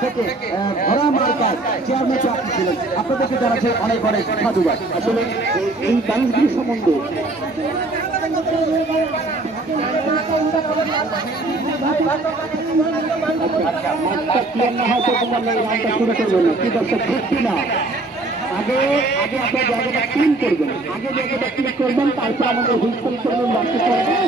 থেকে আপনাদেরকে জানাচ্ছে অনেক অনেক সাধুবাদ। আসলে এই- মানুষগুলি সম্বন্ধে। আগে আগে আপনার জায়গাটা ক্লিন করবেন। আগে জায়গাটা ক্লিন করবেন, তারপর আমাদের হুইস্পল করবেন বাড়তে করবেন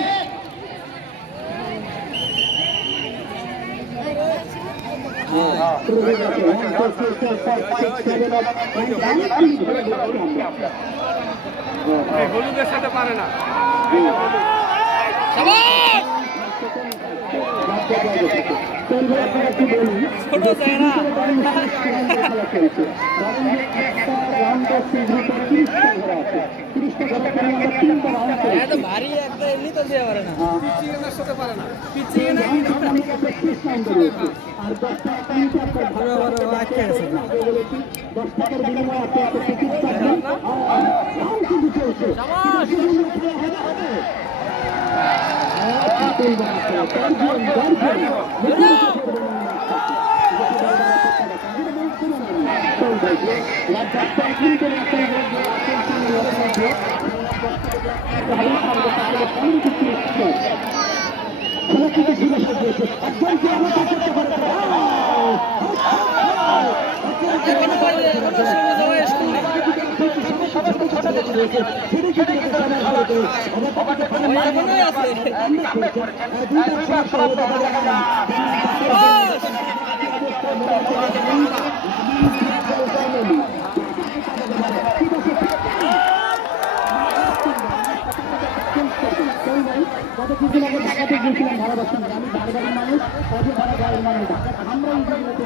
হলুদের সাথে পারে না ছোট জায়গা ভারী একটা এমনি তো দেওয়া পারে না। চিকেনের সাথে পারে না দশ টাকার আপনি আপনার টিকিট পাবেন রাউন্ড কিন্তু চলছে এখনও বললে এখনও সবুজ হয়ে শুনলি ওই এখনোই আছে বস! গত কিছুদিন আগে ঢাকাতে গিয়েছিলাম ভালোবাসতাম আমি ধারবাড়ির মানুষ অজয় ভাড়া মানুষ আমরা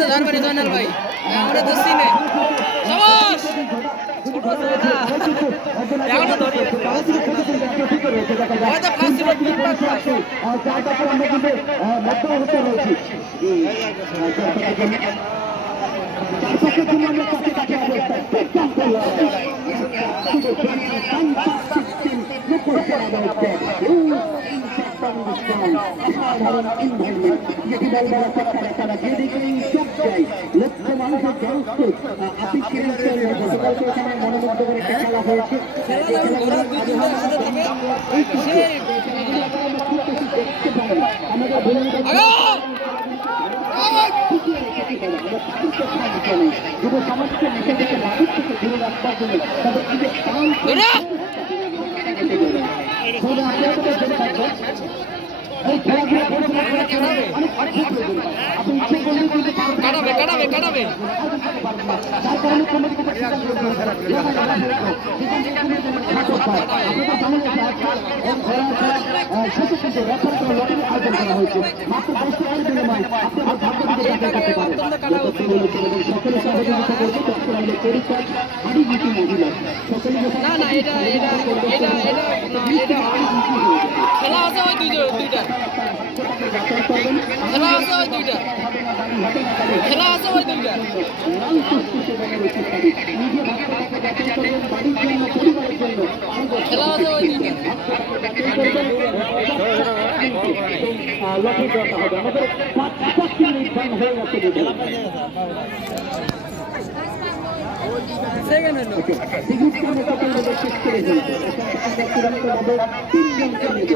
বাড়িতে ধার জয়নাল ভাই। আমরা তো চিনে সাবাস! এখনও ধরি হয়তো ফার্স্ট ছিল তিন পাঁচ পাঁচ মনোমুগ্ধ করে খেলা হয়েছে খেলা যখন ঘোরার দুই তিন মাস সাথে থাকে সেই আগো! ধরো! কাটাবে কাটাবে কাটাবে না না এটা এটা এটা এটা এটা। খেলা আছে ওই দুইটা দুইটা। খেলা আছে ওই দুইটা। খেলা আছে ওই দুইটা। খেলা আছে ওই দুইটা। সেকেন্ড হলো।